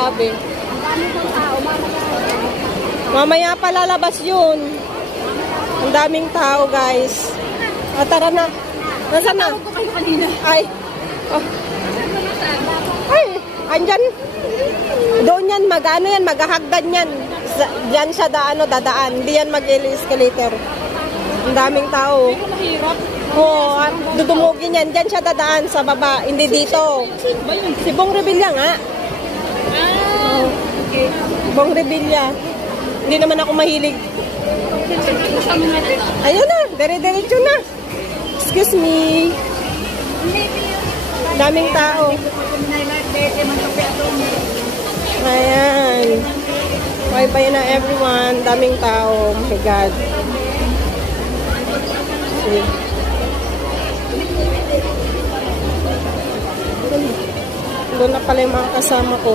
grabe. Mamaya pa lalabas yun. Ang daming tao, guys. Tara na. Nasaan na? Ay. Oh. Ay, andyan. Doon yan, maghahagdan yan. Diyan siya dadaan. Hindi yan mag-escalator. Ang daming tao. Oo, dudumugin yan. Diyan siya dadaan sa baba. Hindi dito. Si Bong Revilla nga. Okay. Bong Revilla. Hindi naman ako mahilig. Ayun na, dire-diretso na. Excuse me. Daming tao. Ayan. Bye-bye na everyone. Daming tao. Oh my God. See. Doon na pala yung mga kasama ko.